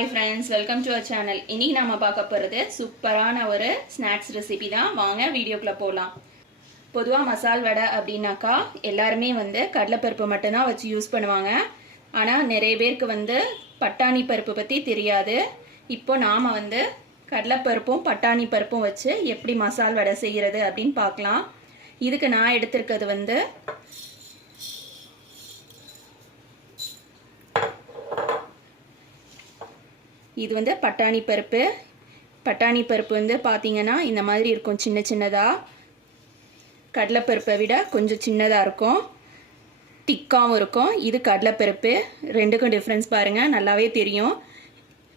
Hi friends, welcome to our channel. இன்னைக்கு நாம பார்க்க போறது சூப்பரான ஒரு ஸ்நாக்ஸ் ரெசிபி தான். வாங்க வீடியோக்குள்ள போலாம். பொதுவா மசால் வடை அப்படினாக்கா எல்லாரும் கடலைப்பருப்பு மட்டும் தான் வச்சு யூஸ் பண்ணுவாங்க. ஆனா நிறைய பேருக்கு பட்டாணி பருப்பு பத்தி தெரியாது. இப்போ நாம கடலைப்பருப்பும் பட்டாணி பருப்பும் வச்சு எப்படி மசால் வடை செய்யறது அப்படினு பார்க்கலாம். இதுக்கு நான் எடுத்துக்கிறது இது பட்டாணி பருப்பு. பட்டாணி பருப்பு பாத்தீங்கன்னா இந்த மாதிரி இருக்கும், சின்ன சின்னதா. கடலைப்பருப்பை விட கொஞ்சம் சின்னதா இருக்கும், திக்காவும் இருக்கும். இது கடலைப்பருப்பு. ரெண்டுக்கும் டிஃபரன்ஸ் பாருங்க, நல்லாவே தெரியும்.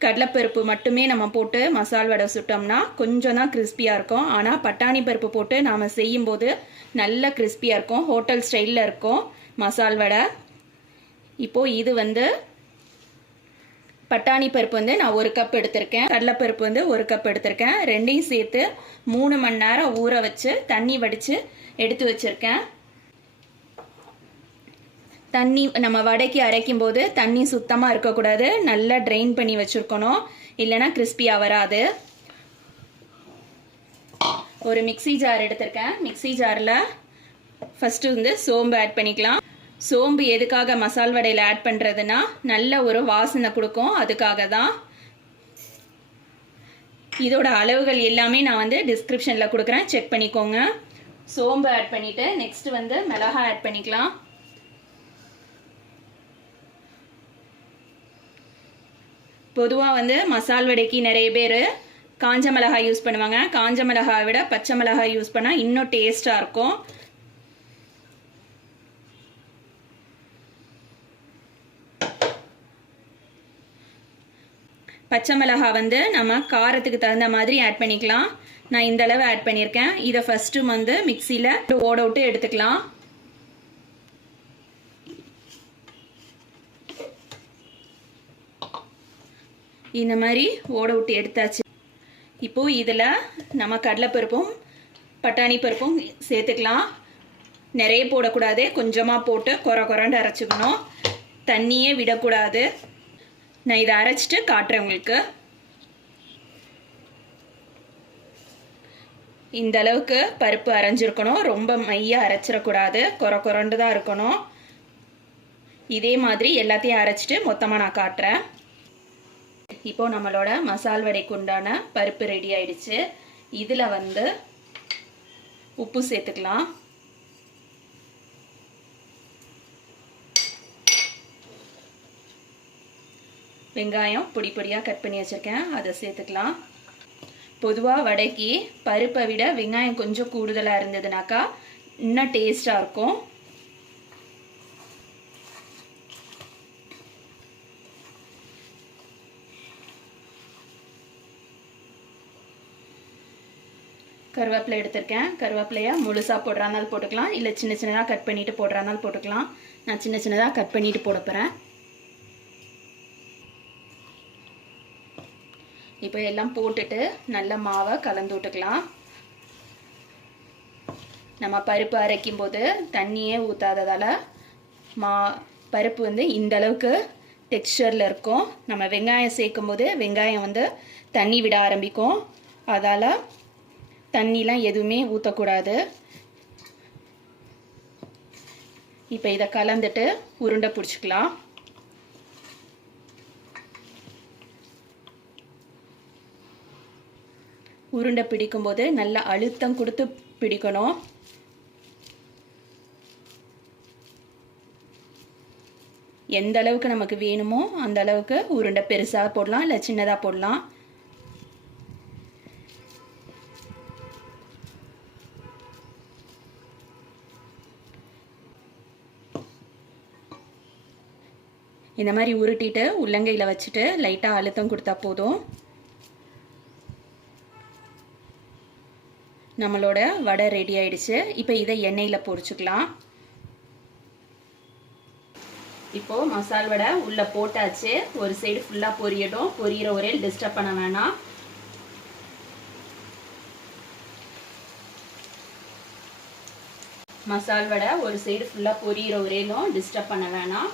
கடலைப்பருப்பு மட்டுமே நம்ம போட்டு மசால் வடை சுட்டோம்னா கொஞ்சம் தான் கிறிஸ்பியா இருக்கும். ஆனா பட்டாணி பருப்பு போட்டு நாம செய்யும் போது நல்ல கிறிஸ்பியா இருக்கும், ஹோட்டல் ஸ்டைல்ல இருக்கும் மசால் வடை. இப்போ இது பட்டாணி பருப்பு நான் 1 கப் எடுத்திருக்கேன், கடலைப்பருப்பு 1 கப் எடுத்திருக்கேன். ரெண்டையும் சேர்த்து 3 மணி நேரம் ஊற வச்சு தண்ணி வடிச்சு எடுத்து வச்சிருக்கேன். தண்ணி நம்ம வடைக்கு அரைக்கும் போது தண்ணி சுத்தமா இருக்கக்கூடாது, நல்லா ட்ரைன் பண்ணி வச்சிருக்கணும், இல்லைன்னா கிறிஸ்பியா வராது. ஒரு மிக்ஸி ஜார் எடுத்திருக்கேன். மிக்ஸி ஜார்ல ஃபர்ஸ்ட் சோம்பு ஆட் பண்ணிக்கலாம். சோம்பு எதுக்காக மசால் வடையில் ஆட் பண்ணுறதுன்னா நல்ல ஒரு வாசனை கொடுக்கும், அதுக்காக தான். இதோட அளவுகள் எல்லாமே நான் டிஸ்கிரிப்ஷனில் கொடுக்குறேன், செக் பண்ணிக்கோங்க. சோம்பு ஆட் பண்ணிவிட்டு நெக்ஸ்ட் மிளகாய் ஆட் பண்ணிக்கலாம். பொதுவாக மசால் வடைக்கு நிறைய பேர் காஞ்ச மிளகாய் யூஸ் பண்ணுவாங்க. காஞ்ச மிளகாயை விட பச்சை மிளகாய் யூஸ் பண்ணால் இன்னும் டேஸ்ட்டாக இருக்கும். பச்சை மிளகாய் நம்ம காரத்துக்கு தகுந்த மாதிரி ஆட் பண்ணிக்கலாம். நான் இந்த அளவு ஆட் பண்ணியிருக்கேன். இதை ஃபர்ஸ்ட் மிக்சியில் ஓட விட்டு எடுத்துக்கலாம். இந்த மாதிரி ஓட விட்டு எடுத்தாச்சு. இப்போ இதில் நம்ம கடலைப்பருப்பும் பட்டாணி பருப்பும் சேர்த்துக்கலாம். நிறைய போடக்கூடாது, கொஞ்சமாக போட்டு கொரண்டு அரைச்சிக்கணும், தண்ணியே விடக்கூடாது. நான் இதை அரைச்சிட்டு காட்டுறேன் உங்களுக்கு. இந்த அளவுக்கு பருப்பு அரைஞ்சிருக்கணும், ரொம்ப மையா அரைச்சிடக்கூடாது, கொரண்டு தான் இருக்கணும். இதே மாதிரி எல்லாத்தையும் அரைச்சிட்டு மொத்தமாக நான் காட்டுறேன். இப்போ நம்மளோட மசால் வடைக்கு உண்டான பருப்பு ரெடி ஆயிடுச்சு. இதில் உப்பு சேர்த்துக்கலாம். வெங்காயம் பொடி பொடியாக கட் பண்ணி வச்சுருக்கேன், அதை சேர்த்துக்கலாம். பொதுவாக வடைக்கு பருப்பை விட வெங்காயம் கொஞ்சம் கூடுதலாக இருந்ததுனாக்கா இன்னும் டேஸ்டாக இருக்கும். கருவேப்பிலை எடுத்திருக்கேன். கருவேப்பிலையை முழுசாக போடுறாந்தாலும் போட்டுக்கலாம், இல்லை சின்ன சின்னதாக கட் பண்ணிட்டு போடுறாந்தாலும் போட்டுக்கலாம். நான் சின்ன சின்னதாக கட் பண்ணிட்டு போட போகிறேன். இப்போ எல்லாம் போட்டுட்டு நல்ல மாவை கலந்து விட்டுக்கலாம். நம்ம பருப்பு அரைக்கும் போது தண்ணியே ஊற்றாததால் பருப்பு இந்த அளவுக்கு டெக்ஸ்சரில் இருக்கும். நம்ம வெங்காயம் சேர்க்கும் போது வெங்காயம் தண்ணி விட ஆரம்பிக்கும், அதால் தண்ணிலாம் எதுவுமே ஊற்றக்கூடாது. இப்போ இதை கலந்துட்டு உருண்டை பிடிச்சிக்கலாம். உருண்டை பிடிக்கும்போது நல்லா அழுத்தம் கொடுத்து பிடிக்கணும். எந்த அளவுக்கு நமக்கு வேணுமோ அந்த அளவுக்கு உருண்டை பெருசாக போடலாம், இல்லை சின்னதாக போடலாம். இந்த மாதிரி உருட்டிட்டு உள்ளங்கையில் வச்சுட்டு லைட்டாக அழுத்தம் கொடுத்தா போதும். நம்மளோட வடை ரெடி ஆயிடுச்சு. இப்போ இதை எண்ணெயில் பொரிச்சுக்கலாம். இப்போ மசால் வடை உள்ள போட்டாச்சு. ஒரு சைடு ஃபுல்லா பொரியட்டும், பொரியிற வரையில் டிஸ்டர்ப் பண்ண வேணாம். மசால் வடை ஒரு சைடு ஃபுல்லா பொரியிற வரையிலும் டிஸ்டர்ப் பண்ண வேணாம்.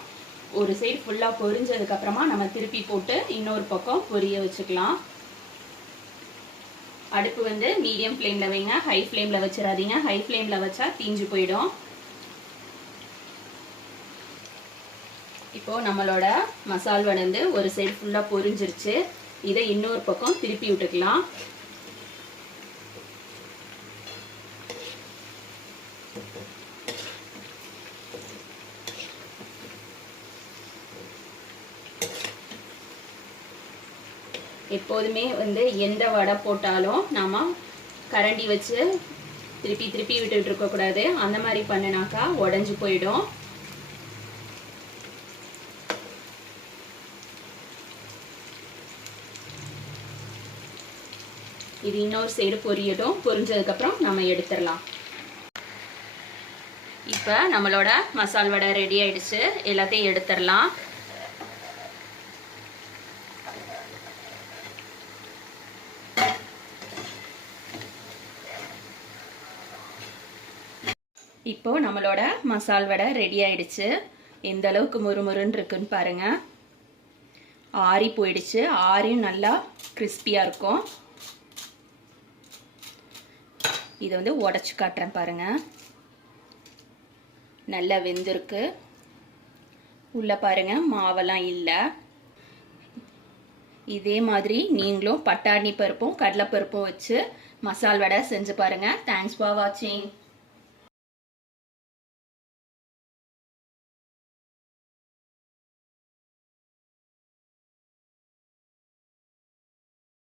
ஒரு சைடு ஃபுல்லாக பொரிஞ்சதுக்கப்புறமா நம்ம திருப்பி போட்டு இன்னொரு பக்கம் பொரிய வச்சுக்கலாம். அடுப்பு வந்து மீடியம் ஃப்ளேமில் வைங்க, ஹை ஃப்ளேமில் வச்சிடாதீங்க. ஹை ஃப்ளேமில் வச்சா தீஞ்சு போயிடும். இப்போது நம்மளோட மசால் வடை வந்து ஒரு சைடு ஃபுல்லாக பொரிஞ்சிருச்சு. இதை இன்னொரு பக்கம் திருப்பி விட்டுக்கலாம். எப்போதுமே வந்து எந்த வடை போட்டாலும் நாம கரண்டி வச்சு திருப்பி திருப்பி விட்டுட்டு இருக்கக்கூடாது. அந்த மாதிரி பண்ணினாக்கா உடஞ்சி போயிடும். இது இன்னொரு சைடு பொரியட்டும். பொரிஞ்சதுக்கப்புறம் நம்ம எடுத்துடலாம். இப்போ நம்மளோட மசால் வடை ரெடி ஆயிடுச்சு. எல்லாத்தையும் எடுத்துடலாம். இப்போ நம்மளோட மசால் வடை ரெடி ஆயிடுச்சு. எந்த அளவுக்கு முறுமுறுன்னு இருக்குன்னு பாருங்க. ஆறி போயிடுச்சு. ஆறியும் நல்லா கிறிஸ்பியா இருக்கும். இதை வந்து உடைச்சு காட்டுறேன் பாருங்க. நல்லா வெந்திருக்கு. உள்ள பாருங்க மாவெல்லாம் இல்லை. இதே மாதிரி நீங்களும் பட்டாணி பருப்பும் கடலைப்பருப்பும் வச்சு மசால் வடை செஞ்சு பாருங்க. தேங்க்ஸ் ஃபார் வாட்சிங்.